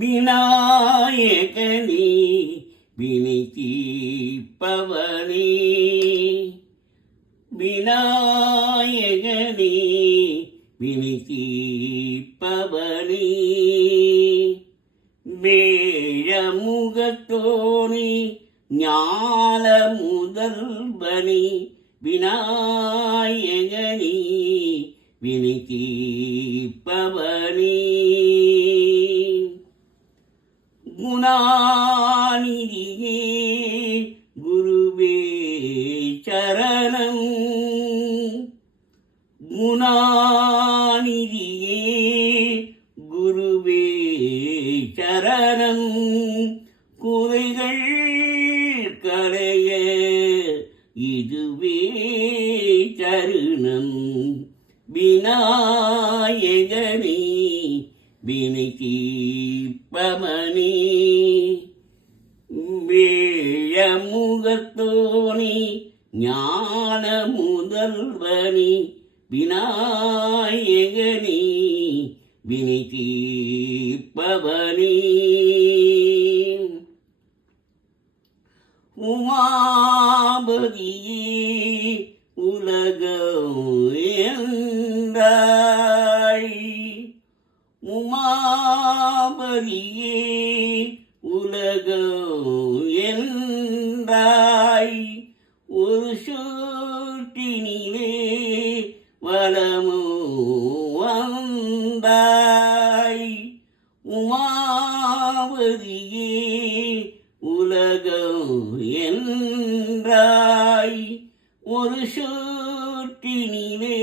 விநாயகனே வினை தீர்ப்பவனே. விநாயகனே வினை தீர்ப்பவனே. வேழமுகத்தோனே ஞான முதல்வனே விநாயகனே வினை தீர்ப்பவனே. குணாநிதியே குருவே சரணம். குணாநிதியே குருவே சரணம். குறைகள் களைய இதுவே தருணம் விநாயகனே வினை தீ ஞான முதல்வனி விநாயகனி வினை தீர்ப்பவனே. உமாபதியே உலகம் என்றாய். உமாபதியே உலகம் என்றாய். உமாவதியே உலகம் என்றாய். ஒரு சூட்டினிலே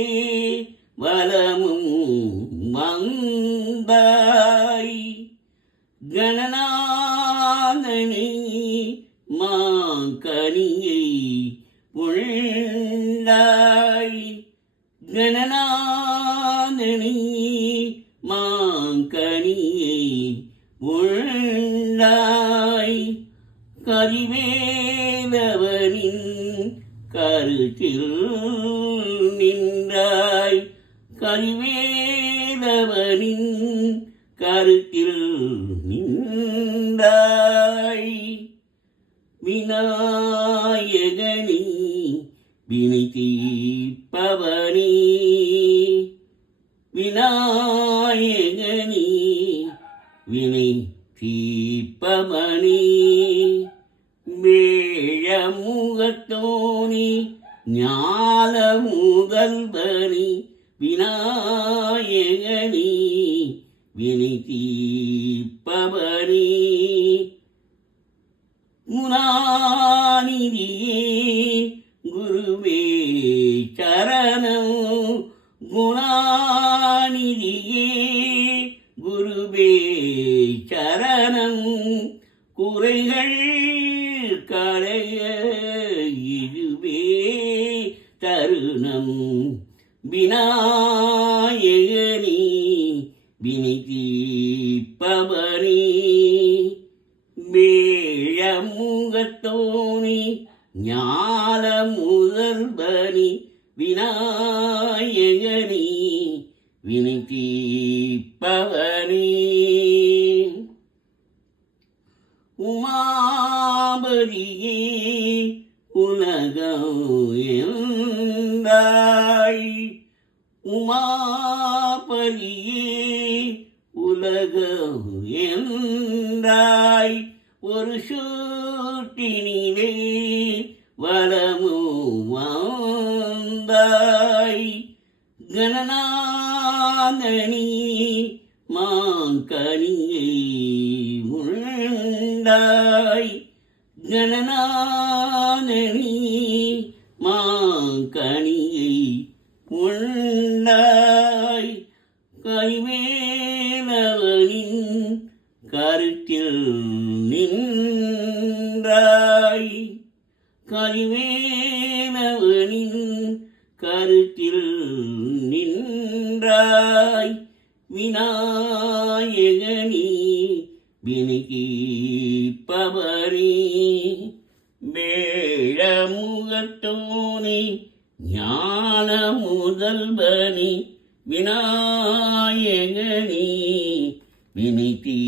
வலமும் மந்தாய். கணநாதனே மாங்கனியை உள்ளாய் கணநாதனே கனியை உள்ளாய் கரிவேலவனின் கருத்தில் நின்றாய். கரிவேலவனின் கருத்தில் நின்றாய். விநாயகனி வினை தீர்ப்பவனே. விநாயகனி வினை தீப்பமணி வேழமுகத்தோணி ஞான முதல்வனி விநாயகனி வினை தீப்பமணி நீதியே குருவே சரணம். குறைகள் களைய இதுவே தருணம். விநாயகனி வினை தீர்ப்பவனே வேழமுகத்தோனி ஞான முதல்வனி விநாயகனி. வினை தீர்ப்பவனே உமாபதியே உலகாய் உமாபதியே உலகம் என்றாய் ஒரு சூட்டினிலே வளமு வந்தாய். கணநாதனி மாங்கனியை முண்டாய். கணநாதனி மாங்கனியை முண்டாய். கைவேலவனின் கருத்தில் நின்றாய். கைவேலவனின் கருத்தில் நின்றாய். விநாயகனி வினிகீப்பவனே வேழமுகத்தோனி ஞான முதல்வனி விநாயகனி வினிதீ